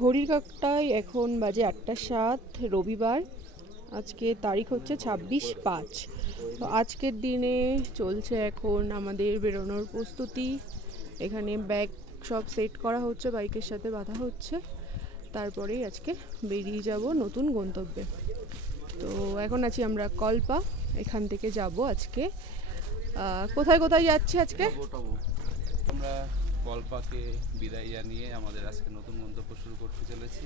ঘড়ির কাঁটায় এখন বাজে 8:07, রবিবার। আজকে তারিখ হচ্ছে 26/5। তো আজকের দিনে চলছে এখন আমাদের বেরোনোর প্রস্তুতি। এখানে ব্যাগ সব সেট করা হচ্ছে, বাইকের সাথে বাঁধা হচ্ছে, তারপরেই আজকে বেরিয়ে যাব নতুন গন্তব্যে। তো এখন আছি আমরা কল্পা, এখান থেকে যাব আজকে কোথায় কোথায় যাচ্ছি আজকে। আমরা কল্পাকে বিদায় জানিয়ে আমাদের আজকে নতুন গন্তব্য শুরু করতে চলেছি।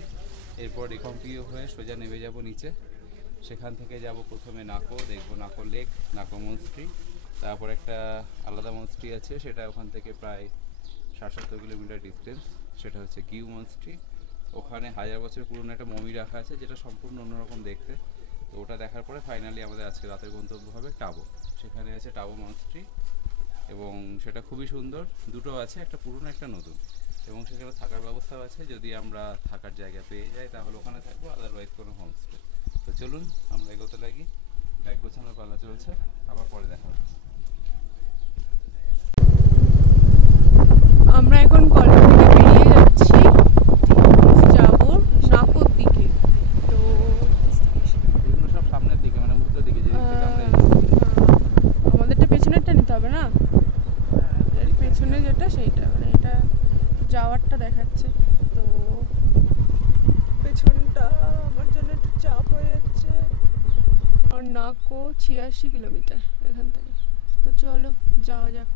এরপর রিকম্পিও হয়ে সোজা নেমে যাব নিচে। সেখান থেকে যাব প্রথমে নাকো, দেখব নাকো লেক, নাকো মনস্ট্রি। তারপর একটা আলাদা মনস্ট্রি আছে, সেটা ওখান থেকে প্রায় 60-70 কিলোমিটার ডিস্টেন্স, সেটা হচ্ছে কিউ মনস্ট্রি। ওখানে 1000 বছর পুরনো একটা মমি রাখা আছে, যেটা সম্পূর্ণ অন্যরকম দেখতে। তো ওটা দেখার পরে ফাইনালি আমাদের আজকে রাতের গন্তব্য হবে টাবো। সেখানে আছে টাবো মনস্ট্রি এবং সেটা খুবই সুন্দর। দুটো আছে, একটা পুরনো একটা নতুন, এবং সেখানে থাকার ব্যবস্থাও আছে। যদি আমরা থাকার জায়গা পেয়ে যাই তাহলে ওখানে থাকবো, আদারওয়াইজ কোনো হোমস্টে। তো চলুন আমরা এগোতে লাগি। ব্যাগ গোছানোর পালা চলছে, আবার পরে দেখা হচ্ছে। আমরা এখন কল্পা থেকে বেরিয়ে যাচ্ছি, যাবো নাকোর দিকে। তো এগুলো সব সামনের দিকে, মানে উত্তর দিকে, যে থেকে আমরা আমাদেরটা পেছনেরটা নিতে হবে না, পেছনে যেটা সেইটা, মানে এটা যাওয়ারটা দেখাচ্ছে। তো পেছনটা আমার জন্য একটু চাপ হয়ে যাচ্ছে। আর নাকো 86 কিলোমিটার এখান থেকে। তো চলো যাওয়া যাক।